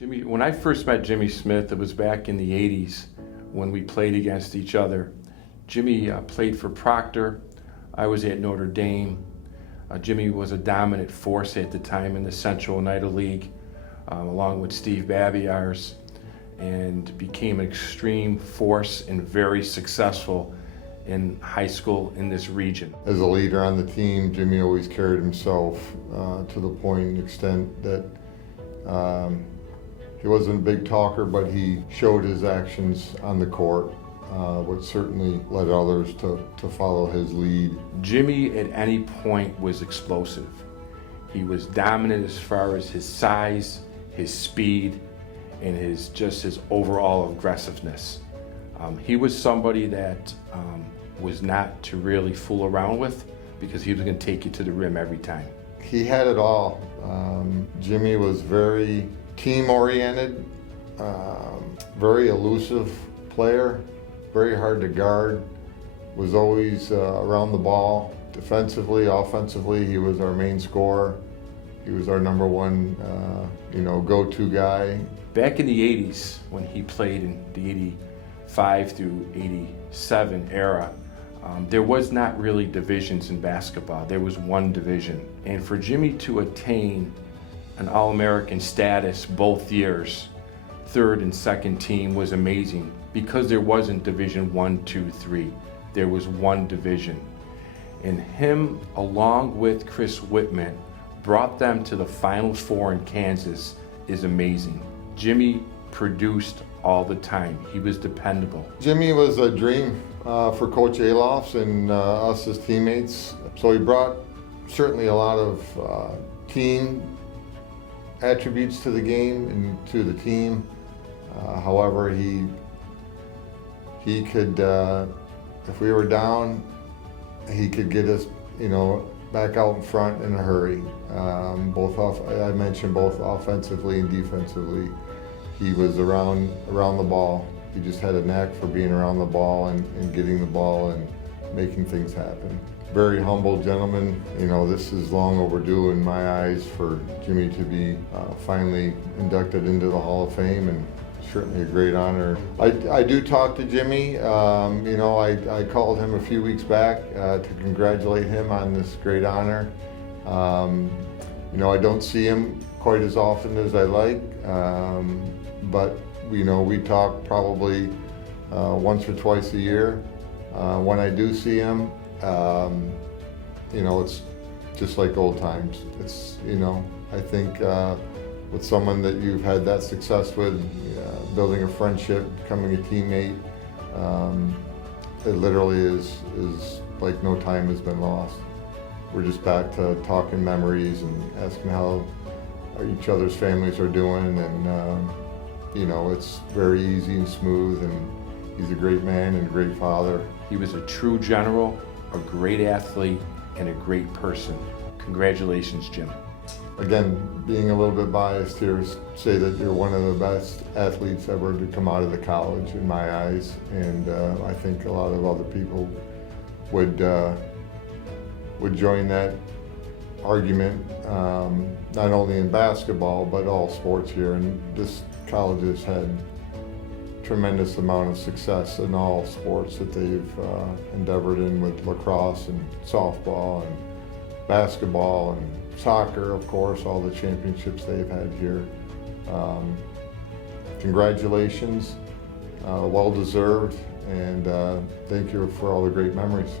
When I first met Jimmy Smith, it was back in the 80s when we played against each other. Jimmy played for Proctor. I was at Notre Dame. Jimmy was a dominant force at the time in the Central Oneida League, along with Steve Babiars, and became an extreme force and very successful in high school in this region. As a leader on the team, Jimmy always carried himself to the point and extent that he wasn't a big talker, but he showed his actions on the court, which certainly led others to follow his lead. Jimmy at any point was explosive. He was dominant as far as his size, his speed, and his overall aggressiveness. He was somebody that was not to really fool around with, because he was going to take you to the rim every time. He had it all. Jimmy was very team-oriented, very elusive player, very hard to guard, was always around the ball. Defensively, offensively, he was our main scorer. He was our number one, go-to guy. Back in the 80s, when he played in the 85 through 87 era, there was not really divisions in basketball. There was one division. And for Jimmy to attain an All-American status both years, third and second team, was amazing, because there wasn't Division 1, 2, 3. There was one division. And him, along with Chris Whitman, brought them to the Final Four in Kansas is amazing. Jimmy produced all the time. He was dependable. Jimmy was a dream for Coach Alofs and us as teammates. So he brought certainly a lot of team attributes to the game and to the team. However, he could, if we were down, he could get us, back out in front in a hurry. I mentioned both offensively and defensively. He was around the ball. He just had a knack for being around the ball and getting the ball and making things happen. Very humble gentleman. This is long overdue in my eyes for Jimmy to be finally inducted into the Hall of Fame, and certainly a great honor. I do talk to Jimmy. I called him a few weeks back to congratulate him on this great honor. I don't see him quite as often as I like, but we talk probably once or twice a year. When I do see him, it's just like old times. It's, I think with someone that you've had that success with, building a friendship, becoming a teammate, it literally is like no time has been lost. We're just back to talking memories and asking how each other's families are doing, and it's very easy and smooth, and he's a great man and a great father. He was a true general, a great athlete, and a great person. Congratulations, Jim. Again, being a little bit biased here, say that you're one of the best athletes ever to come out of the college in my eyes, and I think a lot of other people would join that argument, not only in basketball but all sports here. And this college has had tremendous amount of success in all sports that they've endeavored in, with lacrosse and softball and basketball and soccer, of course, all the championships they've had here. Congratulations, well deserved, and thank you for all the great memories.